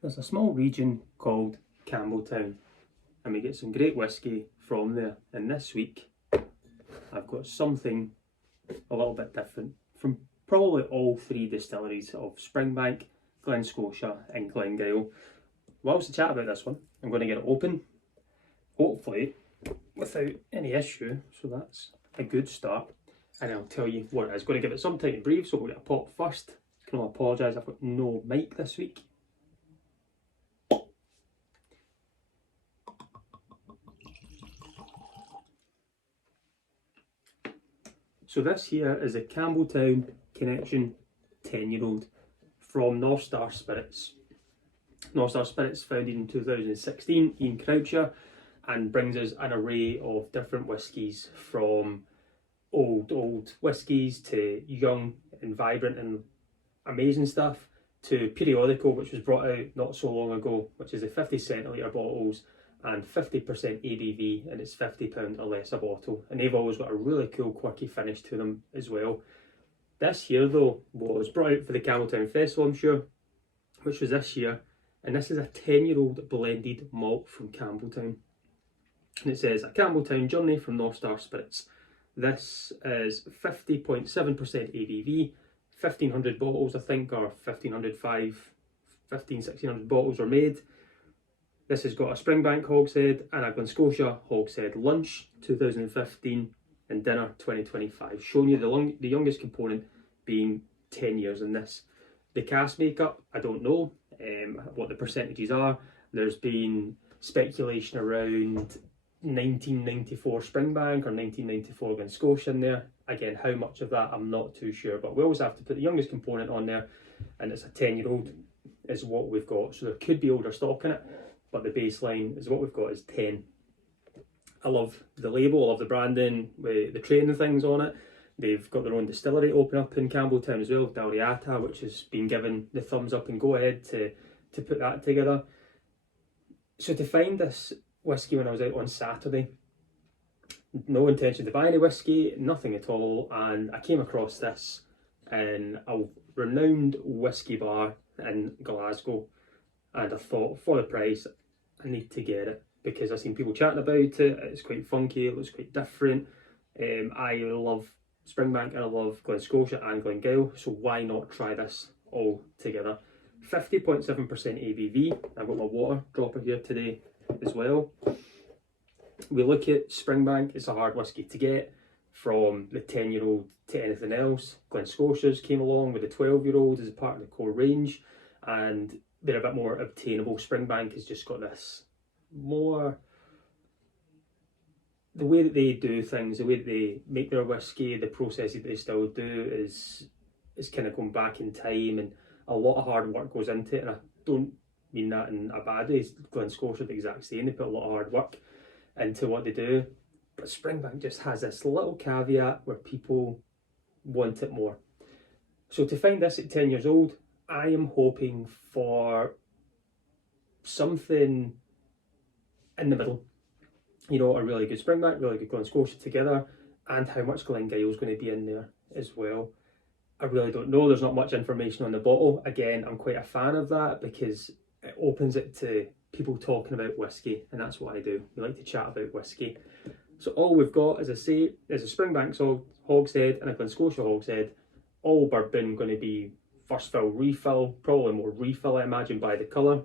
There's a small region called Campbelltown, and we get some great whisky from there. And this week, I've got something a little bit different from probably all three distilleries of Springbank, Glen, Scotia, and Glengyle. Whilst I chat about this one, I'm going to get it open, hopefully without any issue, so that's a good start. And I'll tell you what it is. Going to give it some time to breathe, so we'll get a pop first. Can only apologise, I've got no mic this week. So this here is a Campbelltown Connection 10-year-old from North Star Spirits. North Star Spirits founded in 2016 in Croucher, and brings us an array of different whiskies, from old whiskies to young and vibrant and amazing stuff, to periodical, which was brought out not so long ago, which is the 50 centilitre bottles and 50% ABV, and it's £50 or less a bottle, and they've always got a really cool quirky finish to them as well. This here though was brought out for the Campbelltown Festival, I'm sure, which was this year, and this is a 10-year-old blended malt from Campbelltown, and it says a Campbelltown journey from North Star Spirits. This is 50.7% ABV, 1500 bottles I think, or 1600 bottles are made. This has got a Springbank hogshead and a Glen Scotia hogshead, lunch 2015 and dinner 2025, showing you the youngest component being 10 years in this. The cask makeup, I don't know what the percentages are. There's been speculation around 1994 Springbank or 1994 Glen Scotia in there. Again, how much of that I'm not too sure, but we always have to put the youngest component on there, and it's a 10-year-old is what we've got. So there could be older stock in it, but the baseline is what we've got is 10. I love the label, I love the branding, with the training things on it. They've got their own distillery open up in Campbelltown as well, Dalriata, which has been given the thumbs up and go ahead to put that together. So to find this whisky when I was out on Saturday, no intention to buy any whisky, nothing at all, and I came across this in a renowned whisky bar in Glasgow, and I thought, for the price, I need to get it, because I've seen people chatting about it. It's quite funky, it looks quite different. I love Springbank and I love Glen Scotia and Glengyle, so why not try this all together? 50.7% ABV. I've got my water dropper here today as well. We look at Springbank, it's a hard whisky to get, from the 10-year-old to anything else. Glen Scotia's came along with the 12-year-old as a part of the core range, and they're a bit more obtainable. Springbank has just got this more, the way that they do things, the way that they make their whisky, the process that they still do is kind of going back in time, and a lot of hard work goes into it, and I don't mean that in a bad way. Glen Scotia the exact same, they put a lot of hard work into what they do, but Springbank just has this little caveat where people want it more. So to find this at 10 years old, I am hoping for something in the middle. You know, a really good Springbank, really good Glen Scotia together, and how much Glengyle is going to be in there as well. I really don't know. There's not much information on the bottle. Again, I'm quite a fan of that, because it opens it to people talking about whisky, and that's what I do. We like to chat about whisky. So all we've got, as I say, is a Springbank hogshead and a Glen Scotia hogshead, all bourbon, going to be first fill, refill, probably more refill I imagine by the colour.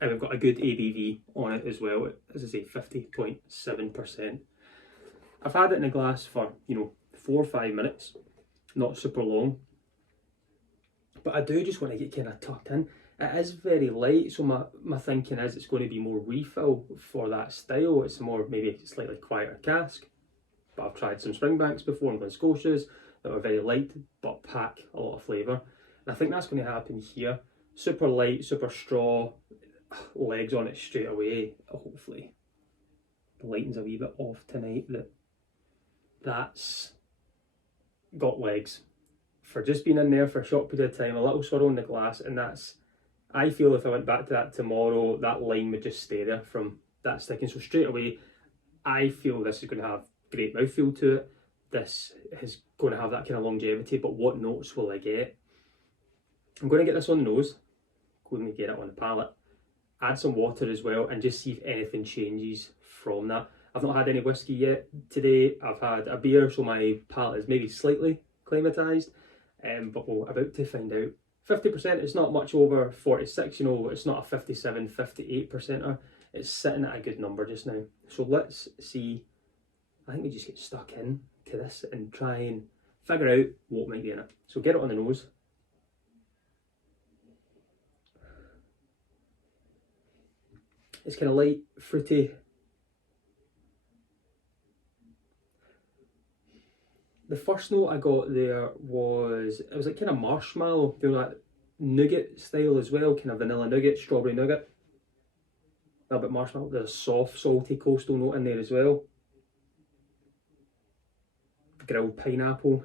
And we've got a good ABV on it as well, as I say, 50.7%. I've had it in a glass for, 4 or 5 minutes, not super long, but I do just want to get kind of tucked in. It is very light, so my thinking is it's going to be more refill for that style. It's more, maybe slightly quieter cask, but I've tried some Springbanks before and Glen Scotias that are very light but pack a lot of flavour, and I think that's going to happen here. Super light, super straw, legs on it straight away. Hopefully the lighting's a wee bit off tonight, that's got legs for just being in there for a short period of time, a little swirl in the glass, and that's, I feel if I went back to that tomorrow, that line would just stay there from that sticking. So straight away, I feel this is going to have great mouthfeel to it. This is going to have that kind of longevity, but what notes will I get? I'm going to get this on the nose going to get it on the palate. Add some water as well and just see if anything changes from that. I've not had any whiskey yet today. I've had a beer, so my palate is maybe slightly climatised, but we're about to find out. 50% is not much over 46, you know, it's not a 57, 58%er. It's sitting at a good number just now. So let's see. I think we just get stuck in to this and try and figure out what might be in it. So get it on the nose. It's kind of light, fruity. The first note I got there was, it was like kind of marshmallow, you know, that nougat style as well, kind of vanilla nougat, strawberry nougat. A little bit marshmallow. There's a soft, salty coastal note in there as well. Grilled pineapple.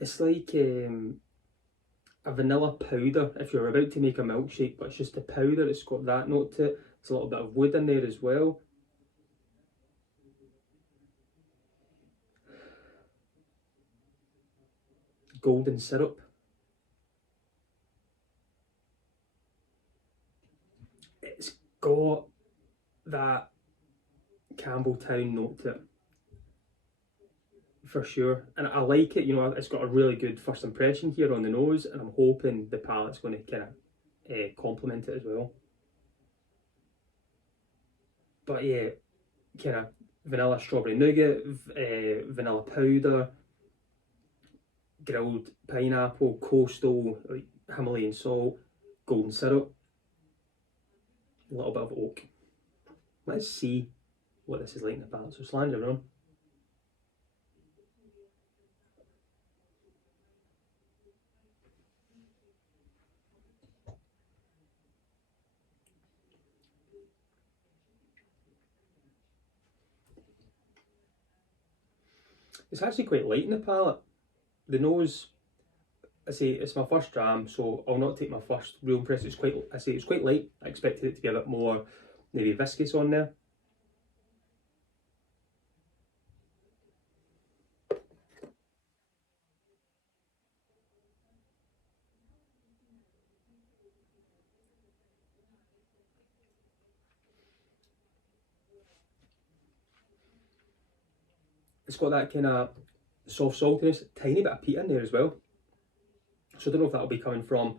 It's like a vanilla powder if you're about to make a milkshake, but it's just a powder. It's got that note to it. There's a little bit of wood in there as well. Golden syrup. It's got that Campbeltown note to it, for sure, and I like it. You know, it's got a really good first impression here on the nose, and I'm hoping the palate's going to kind of complement it as well. But yeah, kind of vanilla strawberry nougat, vanilla powder, grilled pineapple, coastal, like Himalayan salt, golden syrup, a little bit of oak. Let's see what this is like in the palate. So slander on. It's actually quite light in the palate. The nose, I say it's my first dram, so I'll not take my first real impression. It's quite light. I expected it to be a bit more maybe viscous on there. It's got that kind of soft saltiness, tiny bit of peat in there as well. So I don't know if that'll be coming from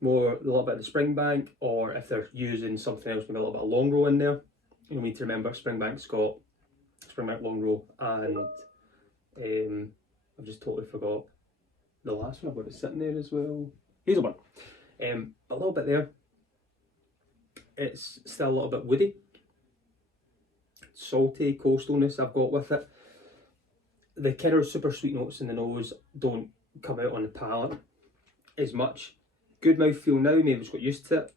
more a little bit of the Springbank, or if they're using something else with a little bit of long row in there. You need to remember Springbank's got Springbank long row, and I've just totally forgot the last one. I've got it sitting there as well. Hazelburn. A little bit there. It's still a little bit woody. Salty coastalness I've got with it. The kind of super sweet notes in the nose don't come out on the palate as much. Good mouthfeel now, maybe just got used to it.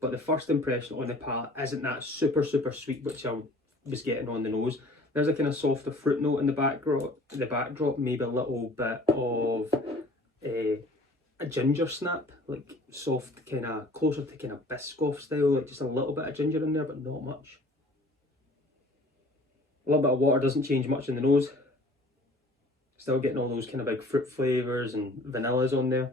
But the first impression on the palate isn't that super sweet which I was getting on the nose. There's a kind of softer fruit note in the backdrop, maybe a little bit of a ginger snap, like soft, kind of closer to kind of Biscoff style, like just a little bit of ginger in there, but not much. A little bit of water doesn't change much in the nose. Still getting all those kind of big fruit flavours and vanillas on there.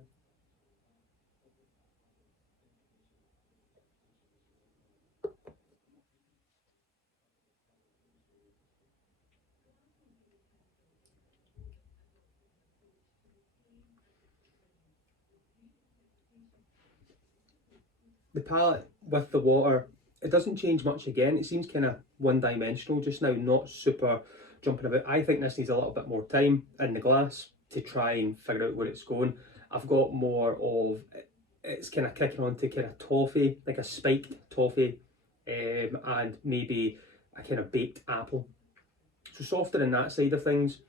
The palate with the water, it doesn't change much again. It seems kind of one-dimensional just now, not super jumping about. I think this needs a little bit more time in the glass to try and figure out where it's going. I've got more of, it's kind of kicking on to kind of toffee, like a spiked toffee, and maybe a kind of baked apple. So softer in that side of things.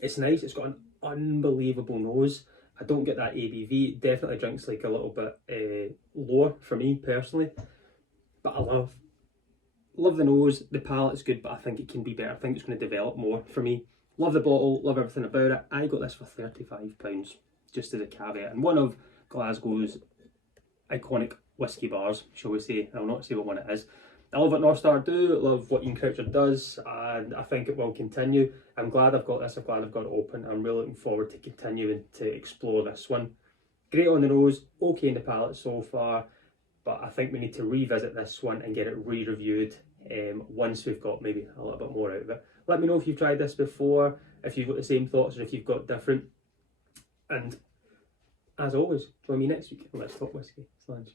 It's nice, it's got an unbelievable nose. I don't get that ABV. It definitely drinks like a little bit lower for me personally, but I love the nose. The palate's good, but I think it can be better. I think it's going to develop more for me. Love the bottle, love everything about it. I got this for £35, just as a caveat, and one of Glasgow's iconic whiskey bars, shall we say. I'll not say what one it is. I love what North Star do, love what Ian Croucher does, and I think it will continue. I'm glad I've got this, I'm glad I've got it open. I'm really looking forward to continuing to explore this one. Great on the nose, okay in the palate so far, but I think we need to revisit this one and get it re-reviewed once we've got maybe a little bit more out of it. Let me know if you've tried this before, if you've got the same thoughts or if you've got different. And as always, join me next week and let's talk whiskey. Slange.